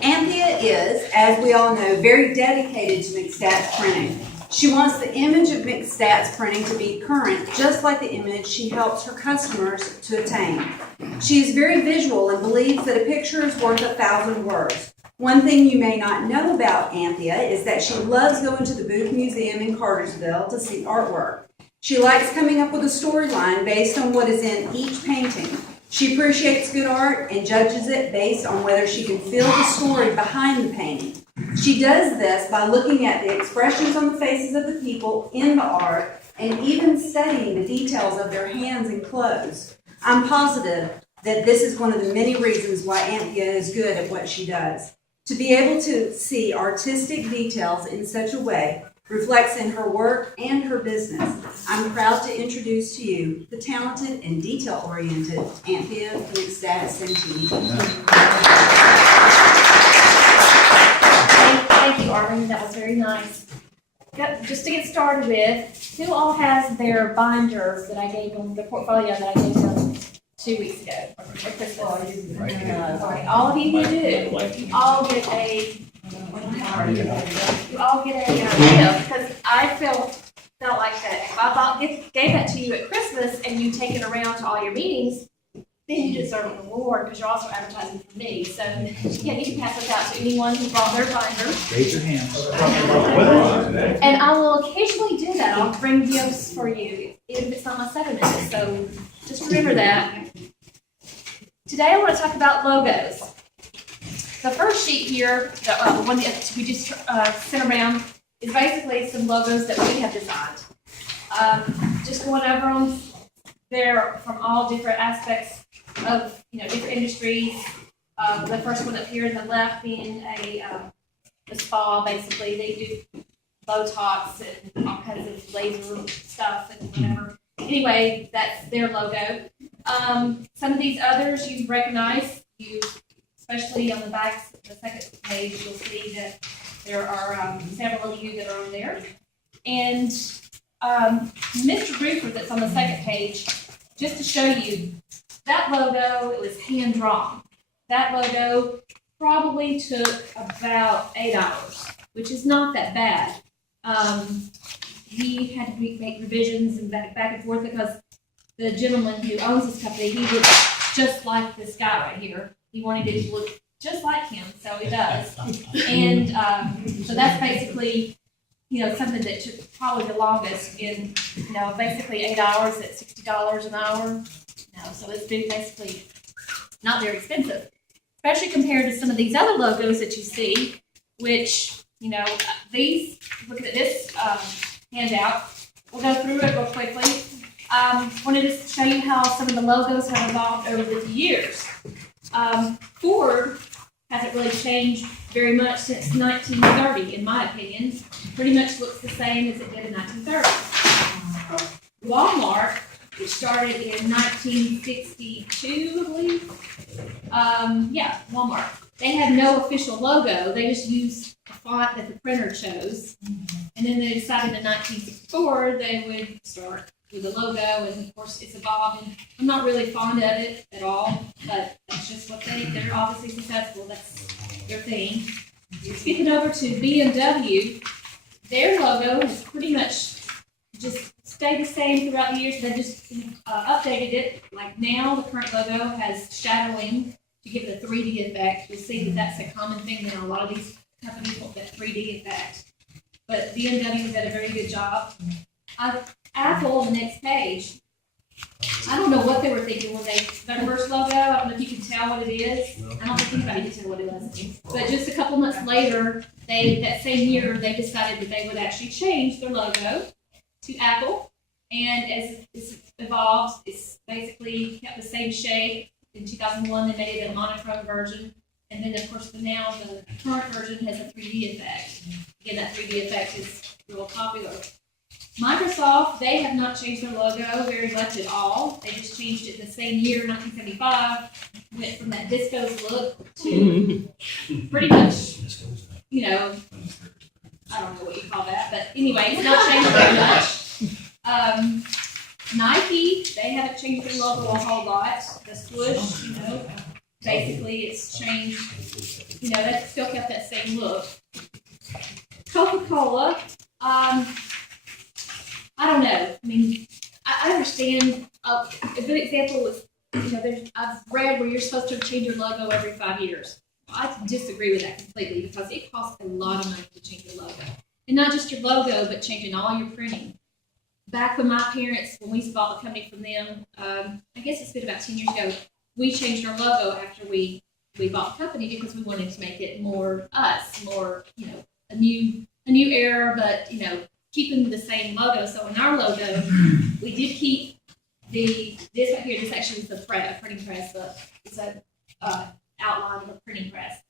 Anthia is, as we all know, very dedicated to McStatts printing. She wants the image of McStatts printing to be current, just like the image she helps her customers to attain. She is very visual and believes that a picture is worth 1,000 words. One thing you may not know about Anthia is that she loves going to the Booth Museum in Cartersville to see artwork. She likes coming up with a storyline based on what is in each painting. She appreciates good art and judges it based on whether she can feel the story behind the painting. She does this by looking at the expressions on the faces of the people in the art and even studying the details of their hands and clothes. I'm positive that this is one of the many reasons why Anthia is good at what she does. To be able to see artistic details in such a way reflects in her work and her business. I'm proud to introduce to you the talented and detail-oriented Anthia McStatts Santini. Thank you, Arlene. That was very nice. Just to get started with, who all has their binder that I gave them, the portfolio that I gave them 2 weeks ago? Or Christmas? Okay, all of you who do, you all get a gift, because I felt like that if I gave that to you at Christmas and you take it around to all your meetings, then you deserve an award because you're also advertising for me. So yeah, you can pass those out to anyone who brought their binder. Raise your hand. And I will occasionally do that. I'll bring gifts for you, even if it's not my 7 minutes. So just remember that. Today I want to talk about logos. The first sheet here, the one that we just sent around, is basically some logos that we have designed. Just going over them. They're from all different aspects of different industries. The first one up here on the left being a spa. Basically, they do Botox and all kinds of laser stuff and whatever. Anyway, that's their logo. Some of these others you recognize. Especially on the back, the second page, you'll see that there are several of you that are on there. And Mr. Roofer, that's on the second page, just to show you, that logo, it was hand-drawn. That logo probably took about 8 hours, which is not that bad. We had to make revisions and back and forth because the gentleman who owns this company, he looks just like this guy right here. He wanted it to look just like him, so it does. And so that's basically, something that took probably the longest in, basically 8 hours at $60 an hour. So it's been basically not very expensive, especially compared to some of these other logos that you see, which, these, looking at this handout, we'll go through it real quickly. Wanted to show you how some of the logos have evolved over the years. Ford hasn't really changed very much since 1930, in my opinion. Pretty much looks the same as it did in 1930. Walmart, which started in 1962, I believe. Walmart. They had no official logo. They just used a font that the printer chose. And then they decided in 1964 they would start with the logo, and of course it's evolved. And I'm not really fond of it at all, but that's just what they're obviously successful. That's their thing. Speaking over to BMW, their logo has pretty much just stayed the same throughout the years. They just updated it. Like now, the current logo has shadowing to give it a 3D effect. You'll see that that's a common thing now. A lot of these companies want that 3D effect. But BMW has done a very good job. Apple, the next page, I don't know what they were thinking when they their first logo. I don't know if you can tell what it is. I don't think anybody can tell what it was. But just a couple months later, that same year, they decided that they would actually change their logo to Apple. And as it's evolved, it's basically kept the same shape. In 2001, they made it a monochrome version. And then, of course, now the current version has a 3D effect. Again, that 3D effect is real popular. Microsoft, they have not changed their logo very much at all. They just changed it in the same year, 1975. Went from that disco look to pretty much, I don't know what you call that, but anyway, it's not changed very much. Nike, they haven't changed their logo a whole lot. The swoosh, basically it's changed, that still kept that same look. Coca-Cola, I don't know. I mean, I understand. A good example was, I've read where you're supposed to change your logo every 5 years. I disagree with that completely because it costs a lot of money to change your logo. And not just your logo, but changing all your printing. Back when my parents, when we bought the company from them, I guess it's been about 10 years ago, we changed our logo after we bought the company because we wanted to make it more us, more, a new era, but, keeping the same logo. So in our logo, we did keep this right here. This actually is a printing press. It's a outline of a printing press.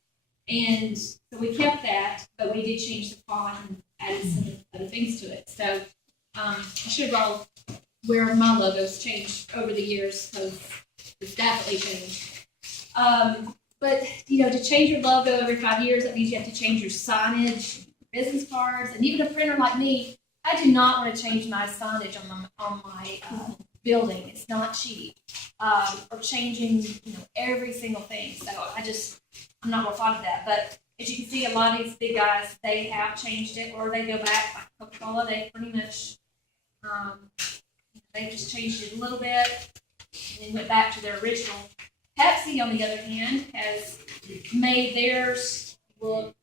And so we kept that, but we did change the font and added some other things to it. So I should have brought where my logo's changed over the years because it's definitely changed. But, to change your logo every 5 years, that means you have to change your signage, business cards, and even a printer like me, I do not want to change my signage on my building. It's not cheap. Or changing, every single thing. So I'm not real fond of that. But as you can see, a lot of these big guys, they have changed it, or they go back, like Coca-Cola, they pretty much, they just changed it a little bit, and then went back to their original. Pepsi, on the other hand, has made theirs look,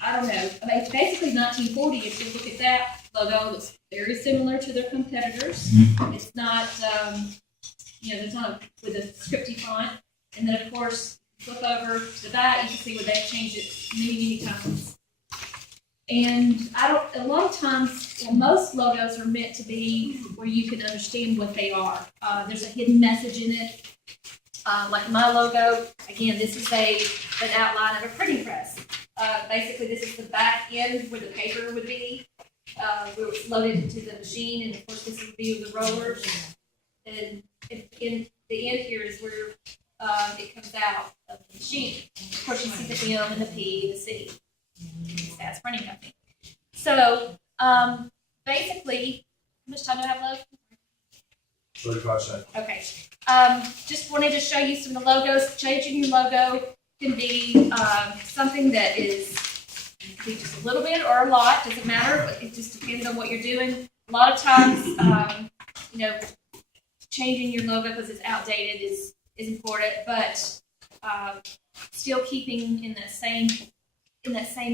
I don't know, it's basically 1940. If you look at that logo, it looks very similar to their competitors. It's not, it's not with a scripty font. And then, of course, flip over to the back, you can see where they've changed it many, many times. And a lot of times, most logos are meant to be where you can understand what they are. There's a hidden message in it. Like my logo, again, this is an outline of a printing press. Basically, this is the back end where the paper would be, where it's loaded into the machine, and of course, this would be with the rollers. And in the end here is where it comes out of the machine. Of course, you see the M and the P and the C. That's printing company. So, basically, how much time do I have left? 35 seconds. Okay. Just wanted to show you some of the logos. Changing your logo can be something that can be just a little bit or a lot. Doesn't matter. It just depends on what you're doing. A lot of times, changing your logo because it's outdated is important, but still keeping in that same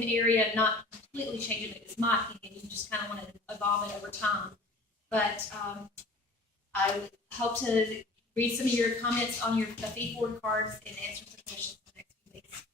area, not completely changing it is my opinion. You just kind of want to evolve it over time. But I would hope to read some of your comments on the feed forward cards and answer some questions in the next few weeks.